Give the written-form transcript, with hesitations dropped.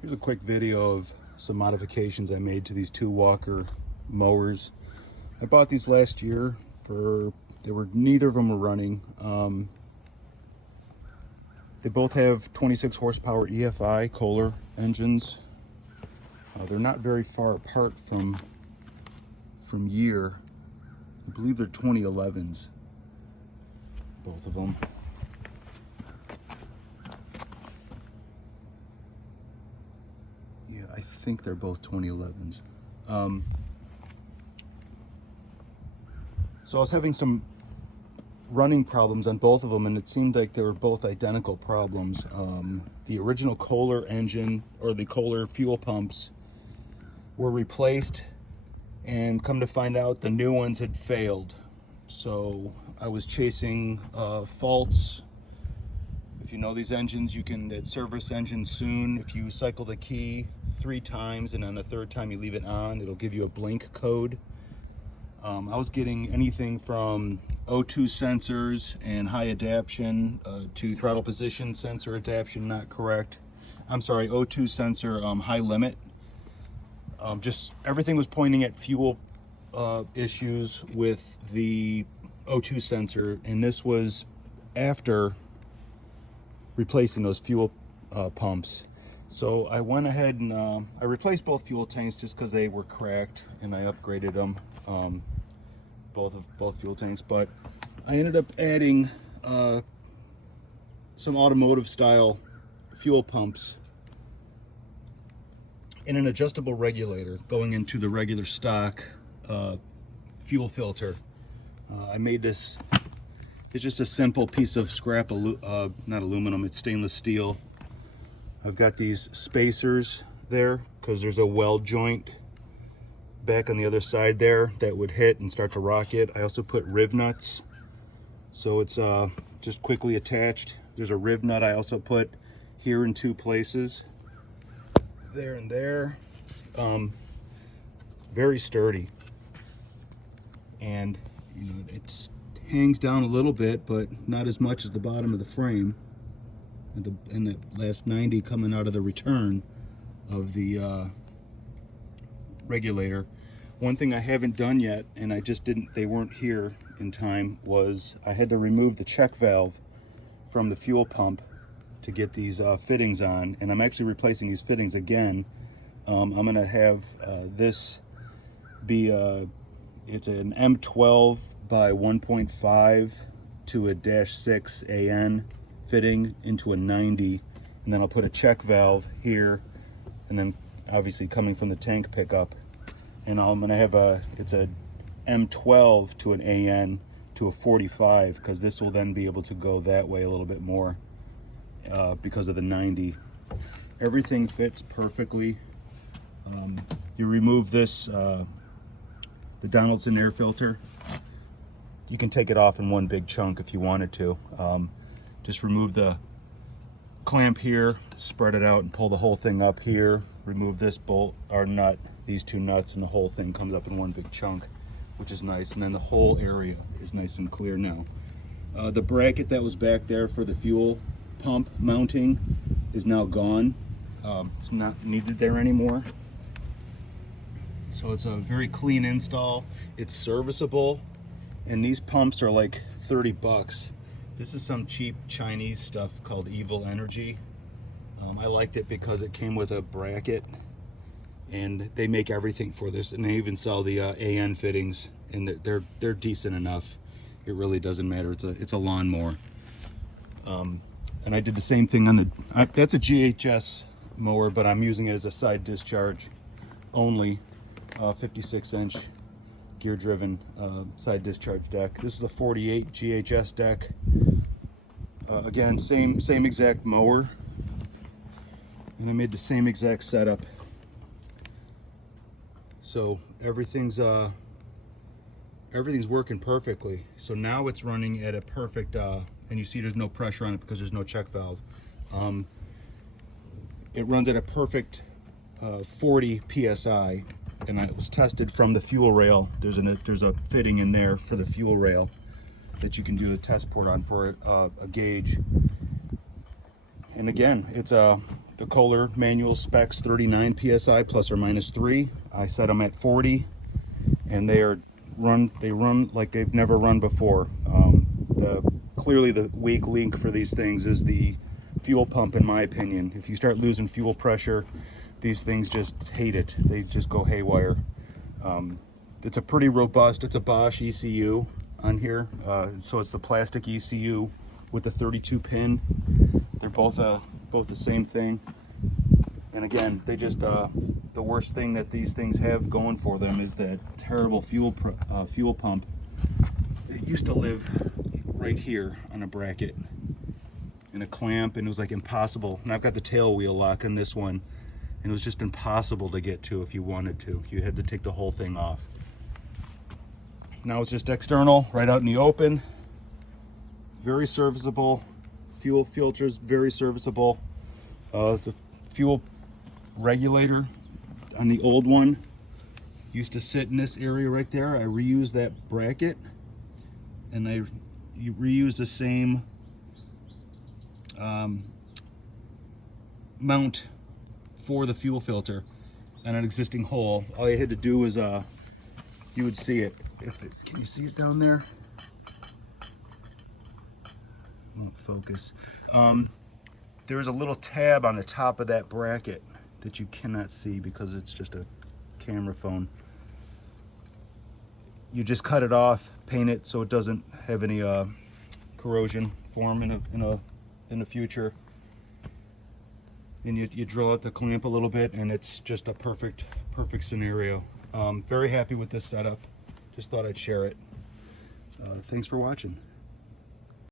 Here's a quick video of some modifications I made to these two Walker mowers. I bought these last year neither of them were running. They both have 26 horsepower EFI Kohler engines. They're not very far apart from year. I believe they're 2011s, both of them. Yeah, I think they're both 2011s. So I was having some running problems on both of them, and it seemed like they were both identical problems. The original Kohler engine, or the Kohler fuel pumps, were replaced, and come to find out the new ones had failed. So I was chasing faults. If you know these engines, you can service engine soon. If you cycle the key 3 times and on the 3rd time you leave it on, it'll give you a blink code. I was getting anything from O2 sensors and high adaptation to throttle position sensor adaptation not correct. I'm sorry, O2 sensor high limit. Just everything was pointing at fuel issues with the O2 sensor, and this was after replacing those fuel pumps. So I went ahead and I replaced both fuel tanks just because they were cracked, and I upgraded them, both fuel tanks. But I ended up adding some automotive style fuel pumps in an adjustable regulator going into the regular stock fuel filter. I made this. It's just a simple piece of scrap, not aluminum, it's stainless steel. I've got these spacers there because there's a weld joint back on the other side there that would hit and start to rock it. I also put riv nuts, so it's just quickly attached. There's a riv nut I also put here in 2 places, there and there. Very sturdy, and you know, it's hangs down a little bit, but not as much as the bottom of the frame and the last 90 coming out of the return of the regulator. One thing I haven't done yet, and they weren't here in time, was I had to remove the check valve from the fuel pump to get these fittings on, and I'm actually replacing these fittings again. I'm gonna have this be it's an M12 by 1.5 to a -6 AN fitting into a 90, and then I'll put a check valve here, and then obviously coming from the tank pickup, and I'm gonna have it's a M12 to an AN to a 45, because this will then be able to go that way a little bit more because of the 90. Everything fits perfectly. You remove this the Donaldson air filter. You can take it off in one big chunk if you wanted to. Just remove the clamp here, spread it out, and pull the whole thing up here. Remove this bolt or nut, these 2 nuts, and the whole thing comes up in one big chunk, which is nice. And then the whole area is nice and clear now. The bracket that was back there for the fuel pump mounting is now gone. It's not needed there anymore. So it's a very clean install. It's serviceable, and these pumps are like 30 bucks. This is some cheap Chinese stuff called Evil Energy. I liked it because it came with a bracket, and they make everything for this, and they even sell the AN fittings, and they're decent enough. It really doesn't matter. It's a lawnmower. And I did the same thing on the that's a GHS mower, but I'm using it as a side discharge only. 56-inch gear driven side discharge deck. This is a 48 GHS deck. Again, same exact mower, and I made the same exact setup. So everything's working perfectly. So now it's running at a perfect and you see there's no pressure on it because there's no check valve. It runs at a perfect 40 psi, and it was tested from the fuel rail. There's a fitting in there for the fuel rail that you can do the test port on for a gauge. And again, it's The Kohler manual specs 39 psi plus or minus 3. I set them at 40, and they run like they've never run before. Clearly the weak link for these things is the fuel pump, in my opinion. If you start losing fuel pressure, these things just hate it. They just go haywire. It's a pretty robust, it's a Bosch ECU on here. So it's the plastic ECU with the 32 pin. They're both the same thing. And again, they just, the worst thing that these things have going for them is that terrible fuel pump. It used to live right here on a bracket in a clamp, and it was like impossible. And I've got the tail wheel lock on this one, and it was just impossible to get to if you wanted to. You had to take the whole thing off. Now it's just external, right out in the open. Very serviceable. Fuel filters, very serviceable. The fuel regulator on the old one used to sit in this area right there. I reused that bracket, and I reused the same mount for the fuel filter on an existing hole. All you had to do was you would see it. Can you see it down there? Won't focus. There's a little tab on the top of that bracket that you cannot see because it's just a camera phone. You just cut it off, paint it so it doesn't have any corrosion form in the future. And you drill out the clamp a little bit, and it's just a perfect scenario. Very happy with this setup. Just thought I'd share it. Thanks for watching.